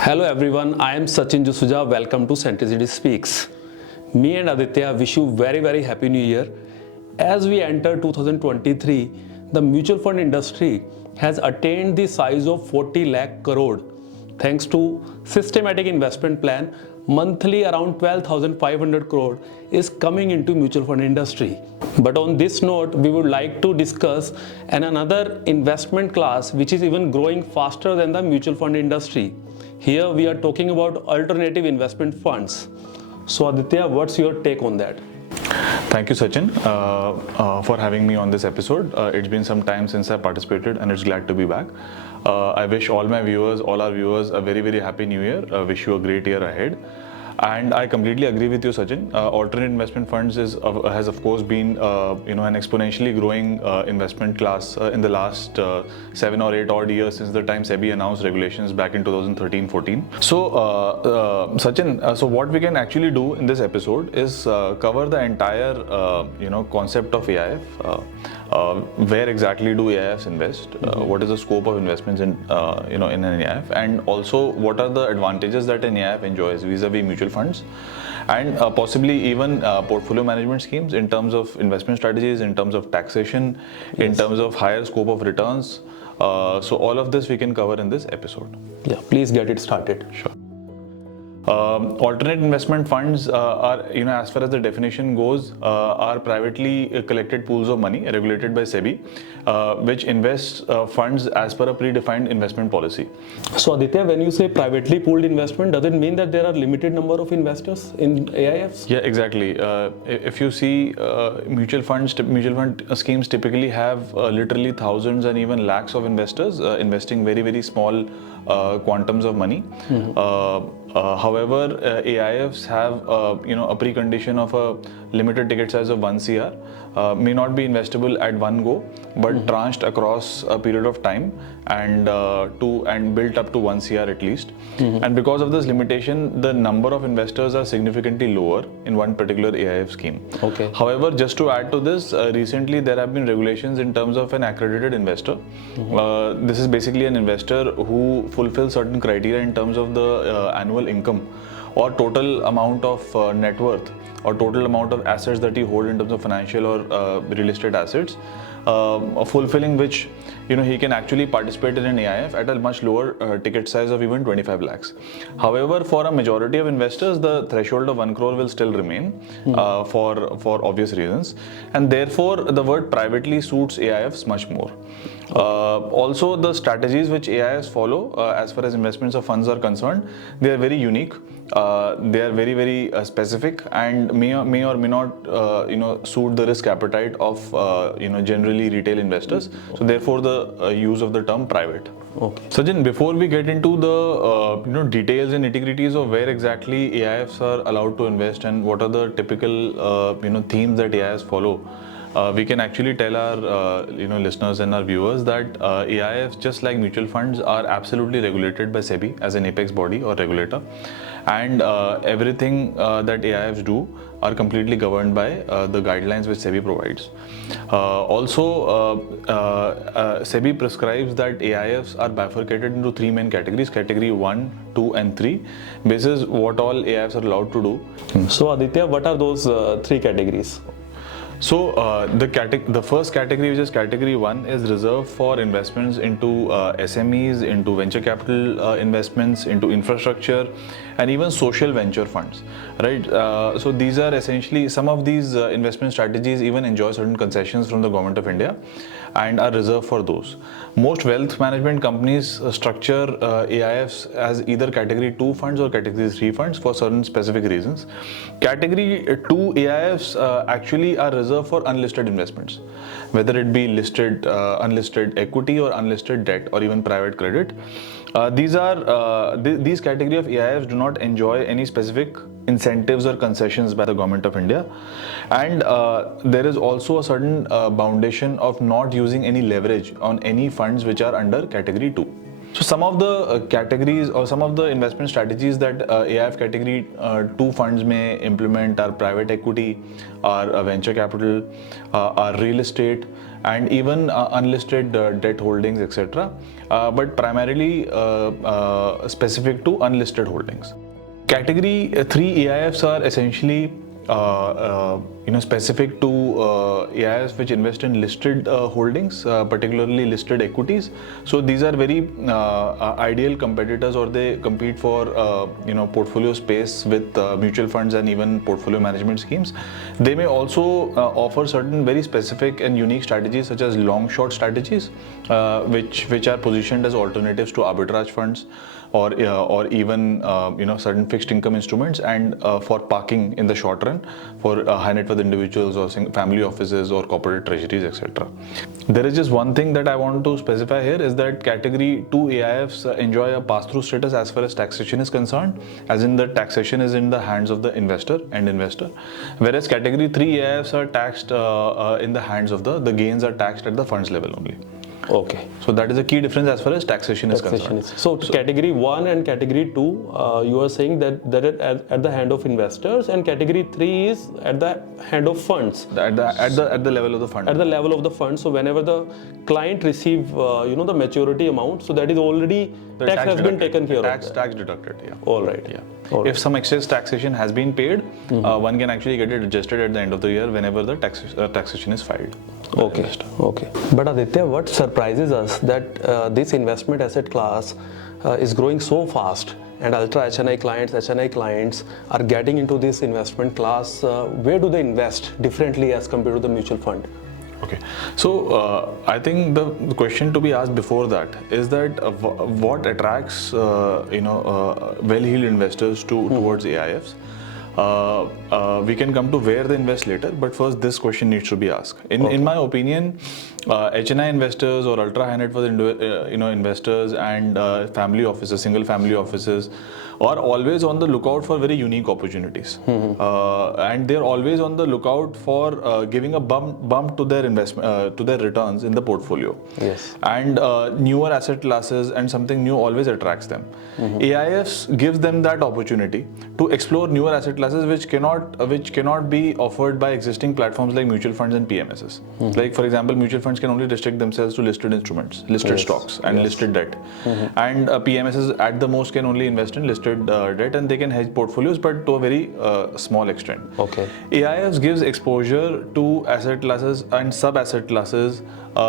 Hello everyone, I am Sachin Jusuja. Welcome to Centricity Speaks. Me and Aditya wish you very happy new year. As we enter 2023, the mutual fund industry has attained the size of 40 lakh crore thanks to systematic investment plan. Monthly around 12,500 crore is coming into mutual fund industry. But on this note, we would like to discuss another investment class which is even growing faster than the mutual fund industry. Here we are talking about alternative investment funds. So Aditya, what's your take on that? Thank you, Sachin, for having me on this episode. It's been some time since I participated and it's glad to be back. I wish all our viewers a very happy new year. Wish you a great year ahead. And I completely agree with you, Sachin. Alternate investment funds has of course been an exponentially growing investment class in the last 7 or 8 odd years since the time SEBI announced regulations back in 2013-14. So Sachin, so what we can actually do in this episode is cover the entire concept of AIF. Where exactly do AIFs invest? What is the scope of investments in in an AIF, and also what are the advantages that an AIF enjoys vis-a-vis mutual funds, and possibly even portfolio management schemes in terms of investment strategies, in terms of taxation, in terms of higher scope of returns. So all of this we can cover in this episode. Yeah, please get it started. Sure. Alternate investment funds are, as far as the definition goes, are privately collected pools of money regulated by SEBI, which invests funds as per a predefined investment policy. So Aditya, when you say privately pooled investment, does it mean that there are limited number of investors in AIFs? Yeah, exactly. If you see mutual fund schemes typically have literally thousands and even lakhs of investors investing very small quantums of money. However, AIFs have a precondition of a limited ticket size of 1 CR, may not be investable at one go, but tranched across a period of time and built up to 1 CR at least. And because of this limitation, the number of investors are significantly lower in one particular AIF scheme. Okay. However, just to add to this, recently there have been regulations in terms of an accredited investor. This is basically an investor who fulfills certain criteria in terms of the annual income or total amount of net worth or total amount of assets that you hold in terms of financial or real estate assets, fulfilling which he can actually participate in an AIF at a much lower ticket size of even 25 lakhs. However, for a majority of investors, the threshold of 1 crore will still remain for obvious reasons, and therefore the word privately suits AIFs much more. Also, the strategies which AIFs follow as far as investments of funds are concerned, they are very unique. They are very specific and may or may not suit the risk appetite of generally retail investors. So therefore the use of the term private. Okay. Sachin, before we get into the details and nitty-gritties of where exactly AIFs are allowed to invest and what are the typical themes that AIFs follow, we can actually tell our listeners and our viewers that AIFs, just like mutual funds, are absolutely regulated by SEBI as an apex body or regulator, and everything that AIFs do are completely governed by the guidelines which SEBI provides. Also, SEBI prescribes that AIFs are bifurcated into 3 main categories: category 1, 2 and 3. This is what all AIFs are allowed to do. So Aditya, what are those 3 categories? So the first category, which is category 1, is reserved for investments into SMEs, into venture capital investments, into infrastructure, and even social venture funds, right? So these are essentially, some of these investment strategies even enjoy certain concessions from the government of India and are reserved for those. Most wealth management companies structure AIFs as either category 2 funds or category 3 funds for certain specific reasons. Category 2 AIFs actually are reserved for unlisted investments, whether it be listed, unlisted equity or unlisted debt or even private credit. These category of AIFs do not enjoy any specific incentives or concessions by the government of India, and there is also a certain foundation of not using any leverage on any funds which are under category 2. So some of the categories or some of the investment strategies that AIF category 2 funds may implement are private equity, are venture capital, are real estate, and even unlisted debt holdings, etc. But primarily specific to unlisted holdings. Category 3 AIFs are essentially specific to AIFs which invest in listed holdings, particularly listed equities. So these are very ideal competitors, or they compete for portfolio space with mutual funds and even portfolio management schemes. They may also offer certain very specific and unique strategies such as long short strategies, which are positioned as alternatives to arbitrage funds, or even certain fixed income instruments, and for parking in the short run for high net worth individuals or family offices or corporate treasuries, etc. There is just one thing that I want to specify here, is that category 2 AIFs enjoy a pass-through status as far as taxation is concerned, as in the taxation is in the hands of the investor, whereas category 3 AIFs are taxed in the hands of the gains are taxed at the funds level only. Okay. So that is a key difference as far as taxation is concerned. So category 1 and category 2, you are saying that it at the hand of investors, and category 3 is at the hand of funds. At the level of the fund. At the level of the fund. So whenever the client receive the maturity amount, so that is already tax has been taken care of. Tax deducted. Yeah. All right. Yeah. All right. If some excess taxation has been paid, one can actually get it adjusted at the end of the year whenever the taxation is filed. Okay. But Aditya, what surprises us that this investment asset class is growing so fast, and ultra HNI clients are getting into this investment class. Where do they invest differently as compared to the mutual fund? Okay, so I think the question to be asked before that is that what attracts well-heeled investors towards AIFs. We can come to where they invest later, but first this question needs to be asked. In my opinion, HNI investors or ultra high net worth investors and single family offices are always on the lookout for very unique opportunities, and they're always on the lookout for giving a bump to their investment to their returns in the portfolio. Yes. And newer asset classes and something new always attracts them. AIFs gives them that opportunity to explore newer asset classes which cannot be offered by existing platforms like mutual funds and PMSs. Like for example, mutual funds can only restrict themselves to listed instruments, listed stocks and listed debt, and PMSs at the most can only invest in listed debt, and they can hedge portfolios, but to a very small extent. Okay. AIFs gives exposure to asset classes and sub asset classes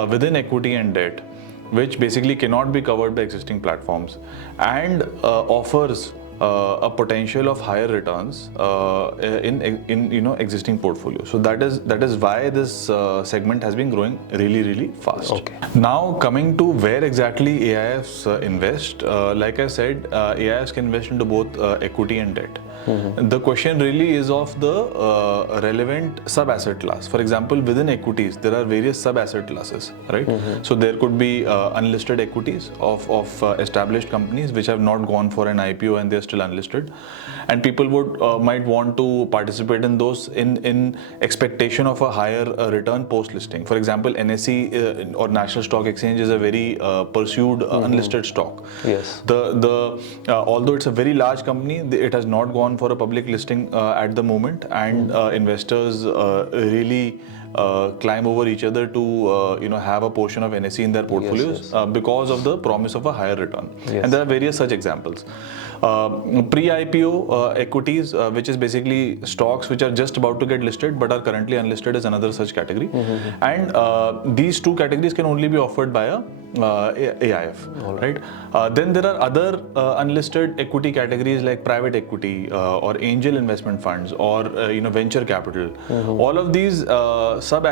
within equity and debt, which basically cannot be covered by existing platforms, and offers a potential of higher returns in existing portfolios. So that is why this segment has been growing really fast. Okay. Now coming to where exactly AIFs invest, like I said, AIFs can invest into both equity and debt. The question really is of the relevant sub-asset class. For example, within equities, there are various sub-asset classes, right? So there could be unlisted equities of established companies which have not gone for an IPO and they're still unlisted, and people might want to participate in those in expectation of a higher return post-listing. For example, NSE or National Stock Exchange is a very pursued unlisted stock. Yes. Although it's a very large company, it has not gone for a public listing at the moment, and investors really climb over each other to have a portion of NSE in their portfolios because of the promise of a higher return. And there are various such examples. Pre-IPO equities, which is basically stocks which are just about to get listed but are currently unlisted, is another such category. And these two categories can only be offered by a AIF, right? Then there are other unlisted equity categories like private equity or angel investment funds or venture capital. All of these sub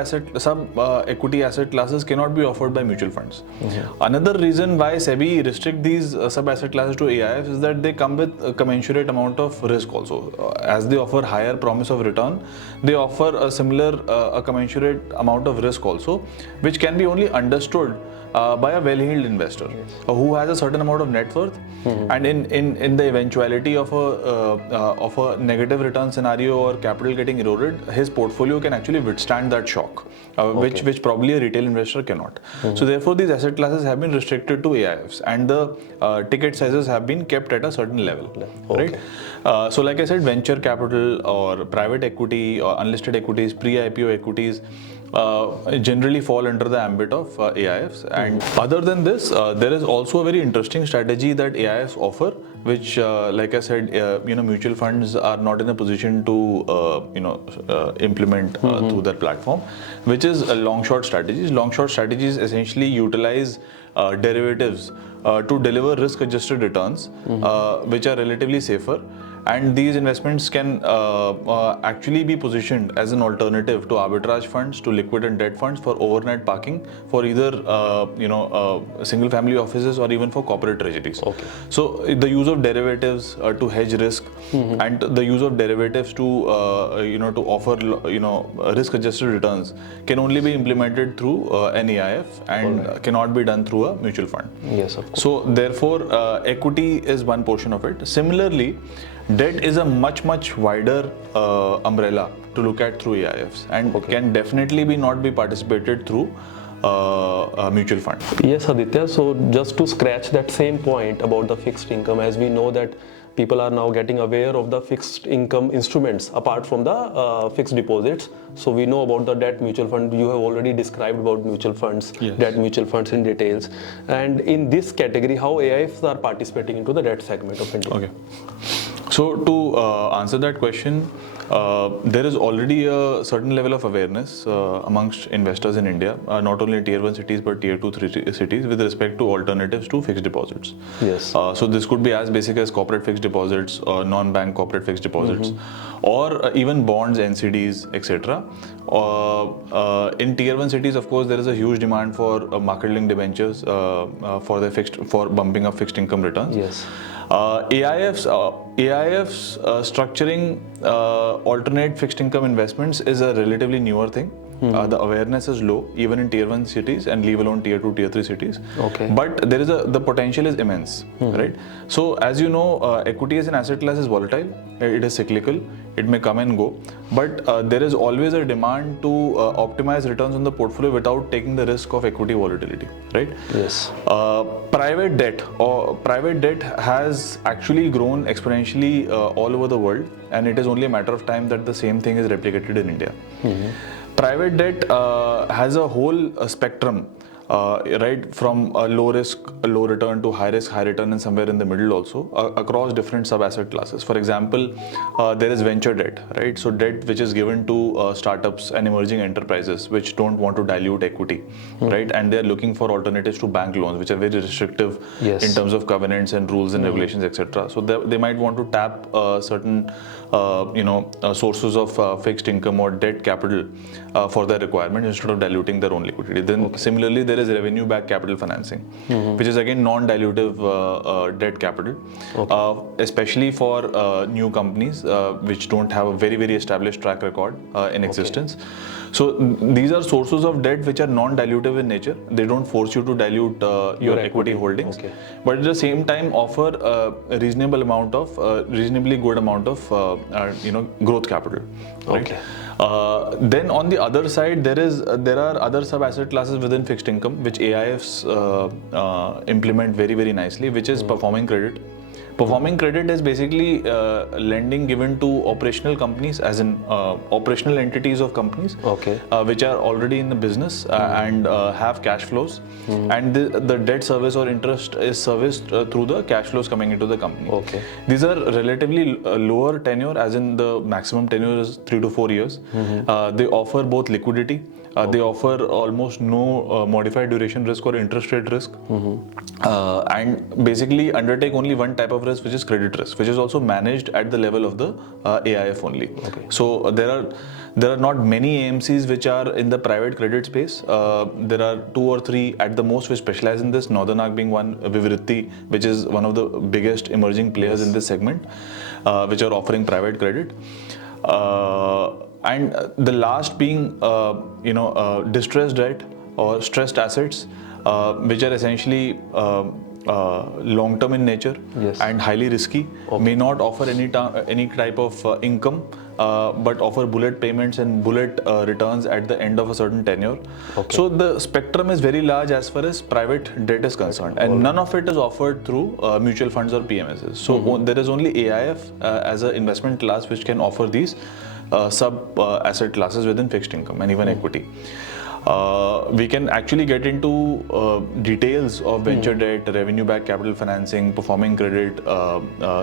equity asset classes cannot be offered by mutual funds. Another reason why SEBI restrict these sub asset classes to AIFs is that they come with a commensurate amount of risk also. As they offer higher promise of return, they offer a similar a commensurate amount of risk also, which can be only understood by a well-heeled investor who has a certain amount of net worth, and in the eventuality of a negative return scenario or capital getting eroded, his portfolio can actually withstand that shock, which probably a retail investor cannot. So therefore, these asset classes have been restricted to AIFs, and the ticket sizes have been kept at a certain level, right? So like I said, venture capital or private equity or unlisted equities, pre-IPO equities generally fall under the ambit of AIFs. And other than this, there is also a very interesting strategy that AIFs offer, which, like I said, mutual funds are not in a position to implement through their platform, which is long-short strategies. Long-short strategies essentially utilize derivatives to deliver risk-adjusted returns, which are relatively safer. And these investments can actually be positioned as an alternative to arbitrage funds, to liquid and debt funds, for overnight parking, for either single family offices or even for corporate treasuries. So the use of derivatives to hedge risk, and the use of derivatives to offer risk adjusted returns can only be implemented through an AIF, and cannot be done through a mutual fund. Yes, of course. So therefore, equity is one portion of it. Similarly, debt is a much wider umbrella to look at through AIFs, and can definitely not be participated through a mutual fund. Yes, Aditya. So just to scratch that same point about the fixed income, as we know that people are now getting aware of the fixed income instruments apart from the fixed deposits. So we know about the debt mutual fund. You have already described about mutual funds, debt mutual funds in details. And in this category, how AIFs are participating into the debt segment of India? So to answer that question, there is already a certain level of awareness amongst investors in India, not only in tier 1 cities but tier 2, 3 cities, with respect to alternatives to fixed deposits. Yes. So this could be as basic as corporate fixed deposits, non-bank corporate fixed deposits, or even bonds, NCDs, etc. In tier 1 cities, of course, there is a huge demand for market-linked debentures for bumping up fixed income returns. Yes. AIFs structuring alternate fixed income investments is a relatively newer thing. The awareness is low even in tier 1 cities, and leave alone tier 2, tier 3 cities. But there is the potential is immense, right? So as you know, equity as an asset class is volatile. It is cyclical. It may come and go, but there is always a demand to optimize returns on the portfolio without taking the risk of equity volatility, right? Yes. Private debt has actually grown exponentially all over the world, and it is only a matter of time that the same thing is replicated in India. Private debt has a whole spectrum, right, from a low risk, low return, to high risk, high return, and somewhere in the middle also, across different sub asset classes. For example, there is venture debt, right? So debt which is given to startups and emerging enterprises which don't want to dilute equity, right? And they are looking for alternatives to bank loans, which are very restrictive in terms of covenants and rules and regulations, etc. So they might want to tap certain sources of fixed income or debt capital for their requirement instead of diluting their own liquidity. Then similarly, there is revenue-backed capital financing, which is again non-dilutive debt capital, especially for new companies which don't have a very established track record in existence. So these are sources of debt which are non-dilutive in nature. They don't force you to dilute your equity holdings, but at the same time offer a reasonably good amount of growth capital. Right? Then on the other side, there are other sub asset classes within fixed income which AIFs implement very nicely, which is performing credit. Performing credit is basically lending given to operational companies, as in operational entities of companies, which are already in the business and have cash flows, and the debt service or interest is serviced through the cash flows coming into the company. These are relatively lower tenure, as in the maximum tenure is 3 to 4 years. They offer both liquidity. They offer almost no modified duration risk or interest rate risk, and basically undertake only one type of risk, which is credit risk, which is also managed at the level of the AIF only. So there are not many AMCs which are in the private credit space. There are 2 or 3 at the most which specialize in this, Northern Arc being one, Vivritti, which is one of the biggest emerging players in this segment, which are offering private credit. And the last being distressed debt or stressed assets, which are essentially long term in nature and highly risky, may not offer any type of income, but offer bullet payments and bullet returns at the end of a certain tenure. So the spectrum is very large as far as private debt is concerned, and none of it is offered through mutual funds or PMSs. So there is only AIF as an investment class which can offer these sub asset classes within fixed income and even equity. We can actually get into details of venture debt, revenue-backed capital financing, performing credit,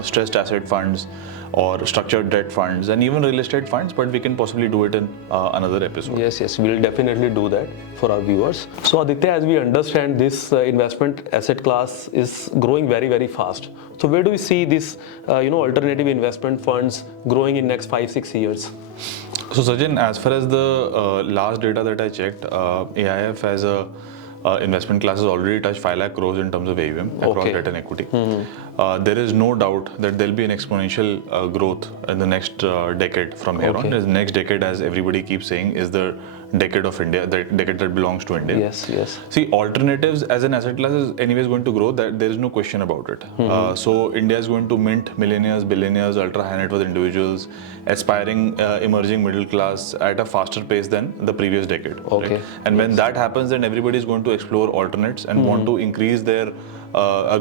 stressed asset funds, or structured debt funds, and even real estate funds, but we can possibly do it in another episode. Yes, we'll definitely do that for our viewers. So Aditya, as we understand, this investment asset class is growing very, very fast. So where do we see this, alternative investment funds growing in next 5-6 years? So Sajjan, as far as the last data that I checked, AIF as a investment class has already touched 5 lakh crores in terms of AUM across debt and equity. There is no doubt that there will be an exponential growth in the next decade from here on. The next decade, as everybody keeps saying, is the decade of India, the decade that belongs to India. Yes. See, alternatives as an asset class is anyways going to grow. That there is no question about it. So India is going to mint millionaires, billionaires, ultra high net worth individuals, aspiring emerging middle class at a faster pace than the previous decade. Right? And when that happens, then everybody is going to explore alternates and want to increase their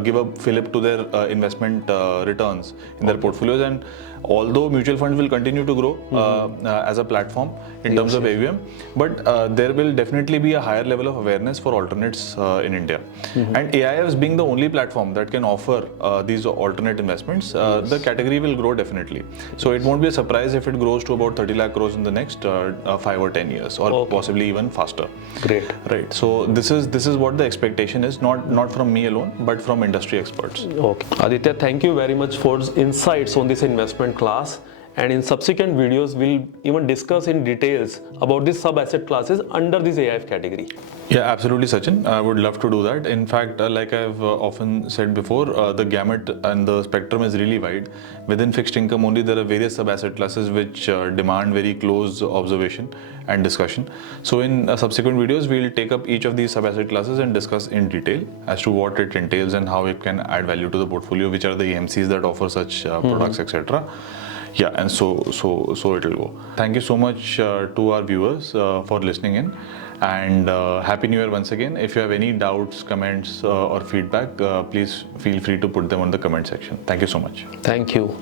give a fillip to their investment returns in their portfolios. And although mutual funds will continue to grow as a platform in terms of AUM, but there will definitely be a higher level of awareness for alternates in India. And AIFs being the only platform that can offer these alternate investments, the category will grow definitely. So it won't be a surprise if it grows to about 30 lakh crores in the next 5 or 10 years, or possibly even faster. Great. Right. So this is what the expectation is, not from me alone, but from industry experts. Aditya, thank you very much for insights on this investment class, and in subsequent videos we'll even discuss in details about these sub asset classes under this AIF category. Yeah, absolutely, Sachin. I would love to do that. In fact, like I've often said before, the gamut and the spectrum is really wide. Within fixed income only, there are various sub-asset classes which demand very close observation and discussion. So in subsequent videos, we'll take up each of these sub-asset classes and discuss in detail as to what it entails and how it can add value to the portfolio, which are the EMCs that offer such products, etc. Yeah, and so it will go. Thank you so much to our viewers for listening in, and Happy New Year once again. If you have any doubts, comments or feedback, please feel free to put them on the comment section. Thank you so much. Thank you.